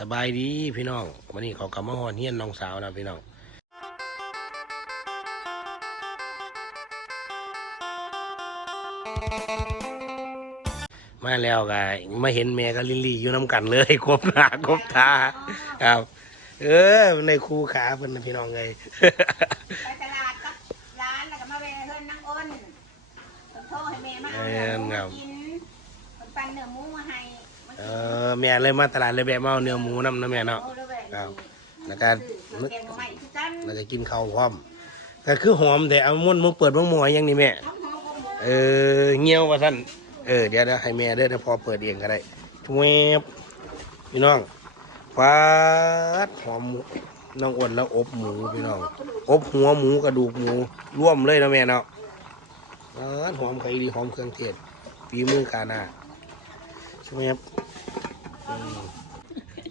สบายดีพี่น้องวันนี้เขากลับมาฮอนเฮียนน้องสาวนะพี่น้องมาแล้วก็มาเห็นแม่กับลิลลี่อยู่น้ำกันเลยครบหน้าครบตาครับ เออในคูขาเพิ่นนะพี่น้องไงไปตลาดกับร้านแล้วก็มาเวเฮินนั่งอ้นเพิ่นโทรให้แม่มาเอาแม่เนื้อนหมูครับมากินเพิ่นปั่นเนื้อหมูมาให้มา เอกินอแม่เลยมาตลาดเลยแบบมาเอาเนื้อหมูน้ำนะแม่เนาะโอ้แล้วแบบครับนี้แล้วก็ซื้อแกงมาใหม่คือกันเราจะกินข้าวพร้อมก็คือหอมแต่เอามุนมาเปิดบ้างหมอยังนี่แม่หอมหอมหอมหอมเออเงี้ยวว่าท่านเออเดี๋ยวเดี๋ยวให้แม่เด้อเดี๋ยวพอเปิดเองก็ได้ชวบพี่น้องฟาดหอมหมูน้องอ้วนแล้วอบหมูพี่น้องอบหัวหมูกระดูกหมูร่วมเลยนะแม่เนาะฟาดหอมไข่ดีหอมเครื่องเทศฝีมือกาหน้าชวบอืม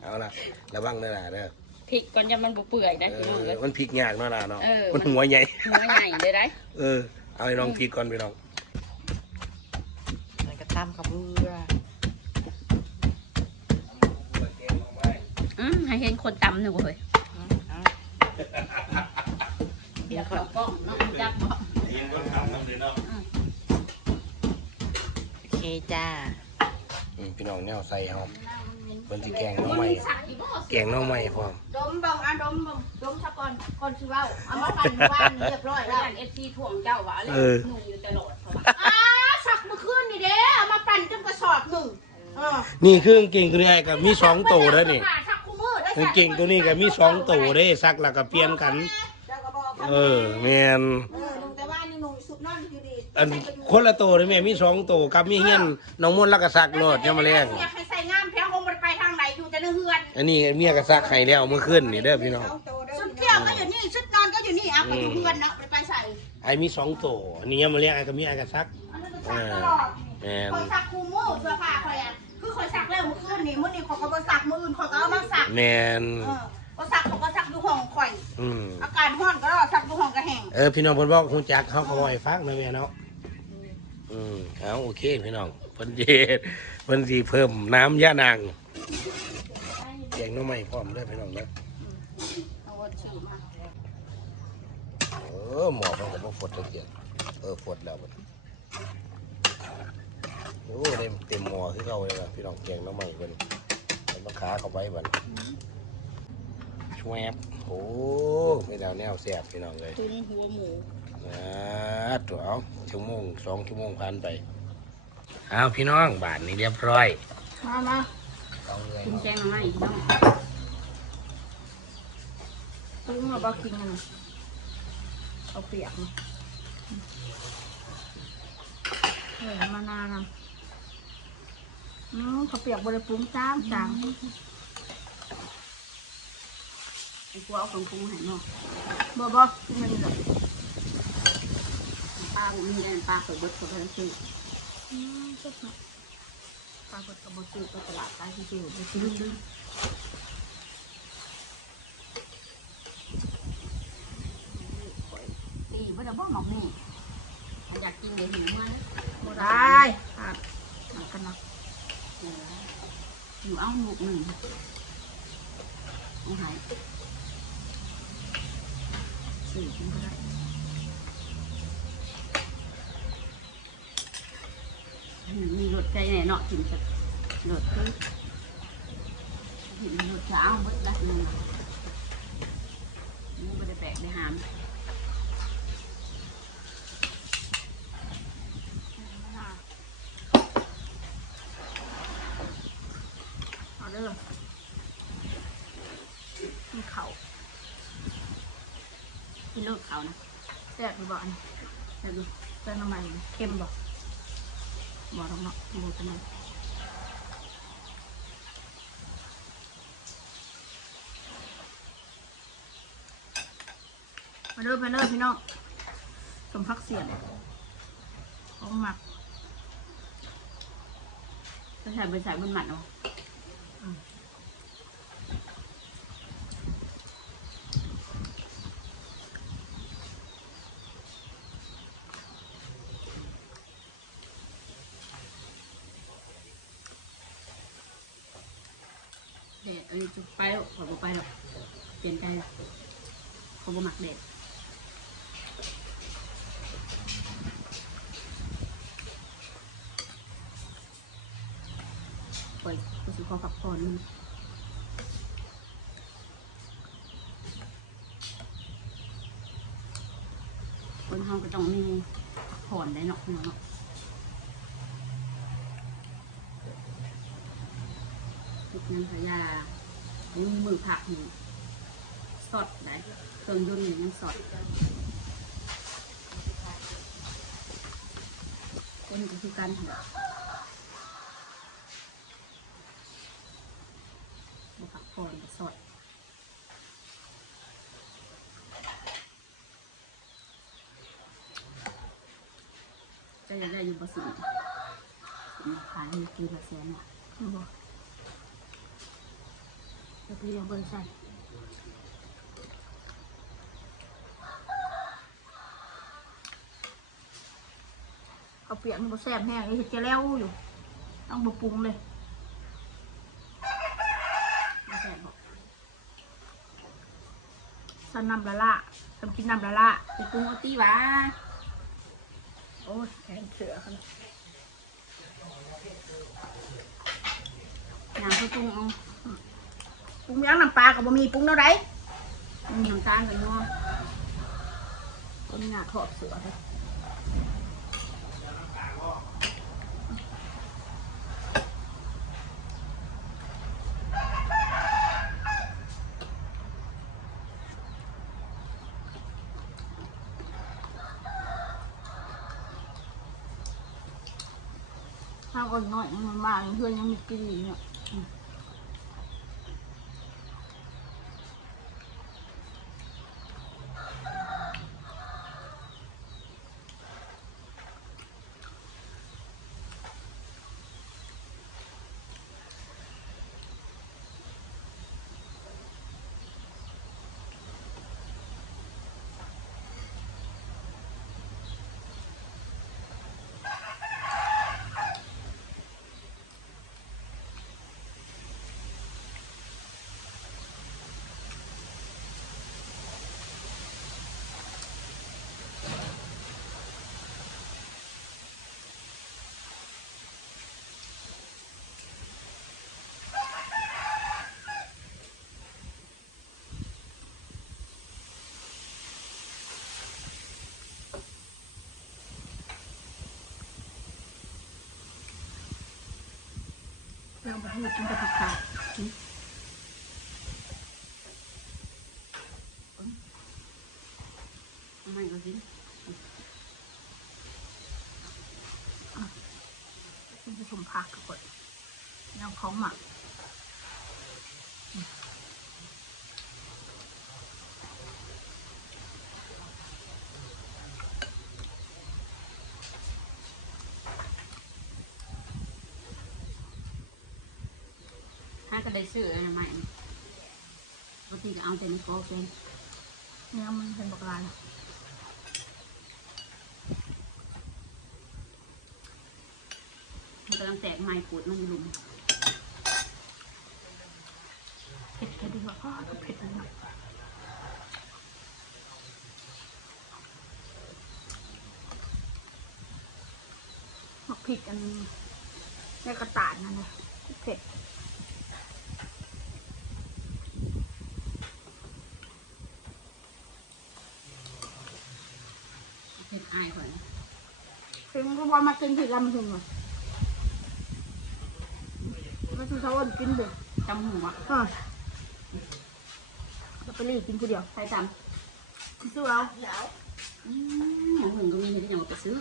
เอาละระวังเด้อล่ะเด้อพริกก่อนจะมันบ่เปื่อยได้เอพี่น้องอเอ้ย มันพริกยากเนาะล่ะเนาะเออ มันหัวใหญ่ หัวใหญ่เลยได้เออ เอาให้ลองพริกก่อนพี่น้องแล้วก็ตำกับเบืออืมให้เห็นคนตำหนึ่งเว้ยอืมเอาเดี๋ยวเขากล้องเนาะจับเนาะโอเคจ้าอืมพี่น้องเนี่ยใส่เอา เพิ่นสิแกงหน้องใหม่แกงหน้องใหม่พร้อมดมบังอะดมบังดมซะก่อนก่อนสิเว้าเอามาปั่นเมื่อวานเรียบร้อยแล้วย่านเอฟซีถ่วงเจ้าว่าเลยเออหนูอยู่ตลอดเขาว่าอ้าสักเมื่อคืนนี่เด้เอามาปั่นจนกระสอบหนึ่งเออนี่คือกางเก่งตัวนี้ไอ้กับมีสองตัวแล้วนี่สักคู่มือได้กางเก่งตัวนี้ก็มีสองตัวเด้ซักแล้วก็เปลี่ยนกันเจ้าก็บอกกันเออแม่นเออนุ่งแต่ว่านี่นุ่งสุดนอนอยู่ดีอันคนละตัวเลยแม่มีสองตัวกับมีเฮียนน้องมนต์แล้วก็ซักโลดยังมาแรงอยากให้ อนอันนี้เมียก็ซักให้แล้วเมื่อคืนนี่เด้อพี่น้อง ชุดเที่ยวก็อยู่นี่ ชุดนอนก็อยู่นี่เอาไปอยู่เฮือนเนาะไปไปใส่ไอ้มีสองตัวอันนี้ยังมาแรงไอ้ก็มีไอ้ก็ซักอันนั้นก็ซักตลอดแม่นคอยซักคู่มือเสื้อผ้าคอยอะคือคอยซักแล้วเมื่อคืนนี่มื้อนี้ขอยก็บ่ซักมื้ออื่นขอยก็เอามาซักแม่นเออก็ซักเขาก็ซักอยู่ห้องข่อย อืมอากาศร้อนก็ซักอยู่ห้องก็แห้งเออพี่น้องเพิ่นบอกฮู้จักเฮาก็บ่ให้ฟังนะแม่เนาะอืมเอาโอเคพี่น้องเพิ่นสิเพิ่นสิเพิ่มน้ำยานาง แกงหน้องใหม่พร้อมเด้อพี่น้องเด้อเอาชื่อมาเออหมอมันก็บ่ฟดตะเกียบเออฟดแล้วบัดโอ้ได้เต็มหม้อคือเก่าเลยว่ะพี่น้องแกงหน้ำใหม่เพิ่นเอามาขาเข้าไปบัดชวบโอ้ไม่ดาวแนวแซ่บพี่น้องเลยตุ้นหัวหมูอ่าตัวเอาชั่วโมงสองชั่วโมงผ่านไปเอาพี่น้องบาทนี้เรียบร้อย มามา เอาเลยกินแกงมาใหม่พี่น้องตึ้งมาบ่กินกันเอาเปียกมาเออมานานอืมเขาเปียกบริปรุงจ้างจังไอ้กูเอาของปรุงให้เนาะบ่บ่มันแบบปลาผมมีอันปลาเคยเบิดเขาไปแล้วซื้ออืมสุดเนาะ ปลาเบิดกระบอกซื้อไปตลาดปลาที่ซื้อไปซื้อซื้อนี่บ่ได้บ่หมอกนี่อยากกินเดี๋ยวหิวมาแล้วบ่ได้ครับเอากันเนาะอยู่เอาหมูหนึ่งเอาหายสี่อกินก็ได้ มีรถใจไหนเนาะกินสักรถคือเห็นรถจะเอาเบิดได้นึงนี่ไม่ได้แปลกได้หามเอาเด้อมีเขากินรถเขานะแซ่บหรือบ่อันแต่บดูเส้นน้ำมันเค็มบอก ตรงเนาะบอกตรงนั้นมาเด้อมาเด้อพี่น้องสมพักเสียนของหมักจะใส่ไปใส่บนหมัดเนาะเด็ด อันนี้ จะไปล้วขอไปหรอกเปลี่ยนใจเขาบ่มักเด็ดปล่อยกูสิขอขับก่อนนึงคนเฮาก็ต้องมีผ่อนได้เนาะหน้องเนาะทุกนั้นพยา ยังมีมือผักอยู่สดได้เครื่องยนต์นี่ยังสดคนก็คือการหัวบุผักผ่อนสดจะยากได้อยู่ประสิทธิ์ขายให้กินละแสนว่ะคือบ่ จะไปเรียนเบร์ใส่เอาเปียกมันบ่แซ่บแห้งเลยเฮ็ดจะแล้วอยู่ ต้องบ่ปรุงเลยไม่แสนน้ำละละทำกินน้ำละละไปปรุงเอาตีวะโอ้ยแขนเสือเขาเลยน้ำเขาปรุงเอา ปรุงยังน้ำปลากับ่มีปรุงเท่าไรมีน้ำตาลกับนัวก็มีหน้าทอดเสือเลยถ้าคนหน้อยมันมาเพื่อนยังมีกินอยู่เนี่ย เราไปให้กินกับผักกาดทำไมก็กินกินผสมผักกับคนแนวของหมัก ถ้าก็ได้ซื้ออะไรใหม่ปกติก็เอาแต่ในโก๊กเป็นเนื้อมันเป็นบักลายมันกำลังแตกไม้ขูดมันหลุมเผ็ดแค่ดีกว่าก็เผ็ดนะหมักพริกอันในกระต่าดนั่นเลยเผ็ด เผ็ดอายก่อน ถึงก็ว่ามากินผิดลำถึงเลยก็คือเขาอ้นกินเด็กจำหัวอะเราไปรีบกินคนเดียวใส่จซื้อเอาำอืมหมูหนึ่งก็มีที่ยังไปซื้อ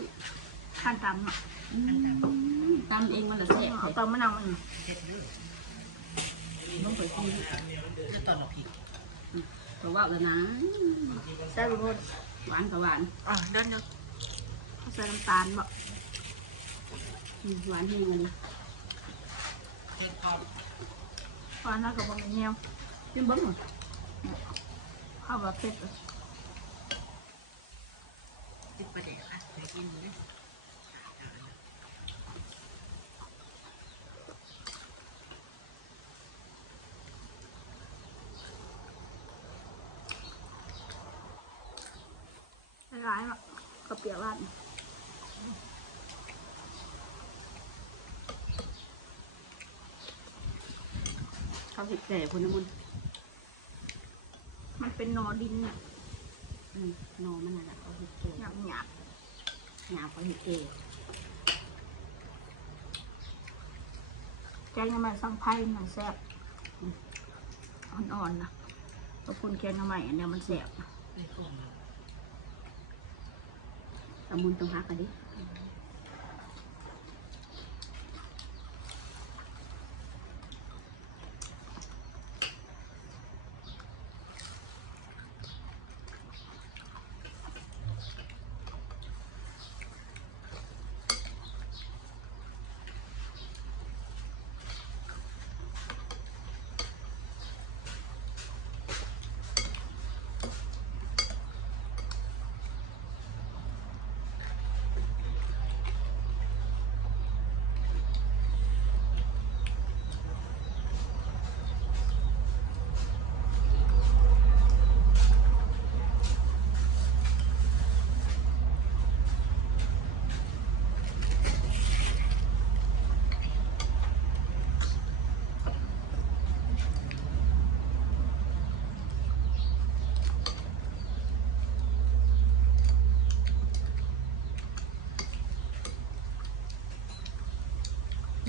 ทานตำอะอืมตำเองมันละแซ่บเอาเลยตำมะนาวมันต้องเปิดที่จะตอนออกผิดเพราะว่าแล้วนะใส่ไปหมดหวานกับหวานอะเดินเดินใส่น้ำตาลบ่อืม หวานแห้งเลยหวานน่ากับบะหมี่เงี้ยวจิ้มเบิ้งหน่อยข้าวแบบเผ็ดเลยจิ้มประเดี๋ยวนะเดี๋ยวกินเลยร้ายอ่ะกระเปียกร้าน เขาเห็ดแก่คนน้ำมันมันเป็นนอดินเนี่ยอืมนอมันน่ะแหละเขาเห็ดแก่หยาบหยาบหยาบเขาเห็ดแก่แกงน้ำมันสังไพ่มันแซ่บอืมอ่อนๆนะขอบคุณแกงน้ำมันอันเนี้ยมันแซ่บในกล่องเราตะมุนตรงฮักกันดิ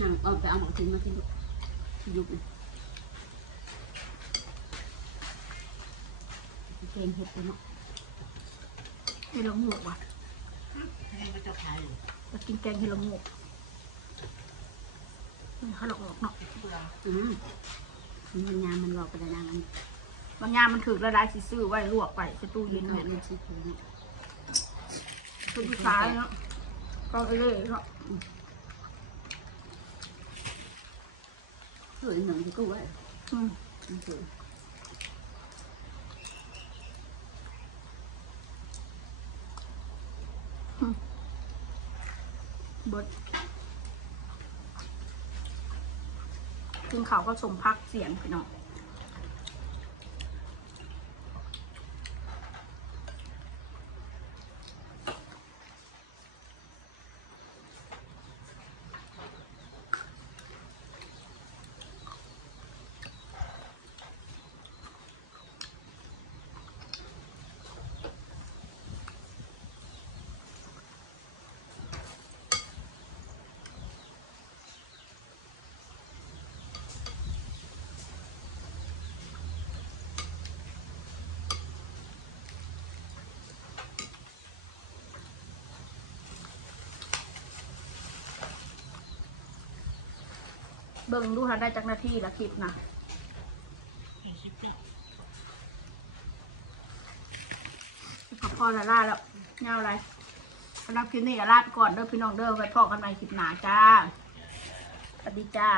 นังเอาไปเอาหมอทิ้งมาที่ยุบที่ยุบเลยเกงเห็ดไปเนาะให้ละงูกว่ะให้ก็จะขายอยู่จะกินแกงให้ละงูกนี่เขาหลอกเนาะเบื่ออืมมันยามมันรอกไปได้นางอันบางยามันถือระดายสิซื้อไว้ลวกไปจะตู้เย็นนหน่อเนี่ยมันชี้คือเนี่ยคือที่ซ้ายเนาะก็เลยเนาะ สวยหนึ่งที่กูไว้อืมมันสวยเบดกินข้าวก็สมพักเสียงพี่น้อง เบิ่งดูหาได้จากนาทีละคลิปนะให้ชิปเนาะขอพอละล่าแล้วเงาอะไรสำหรับคลิปนี้ก็ลาไปก่อนเด้อพี่น้องเด้อไว้พอกันใหม่คลิปหน้าจ้าสวัสดีจ้า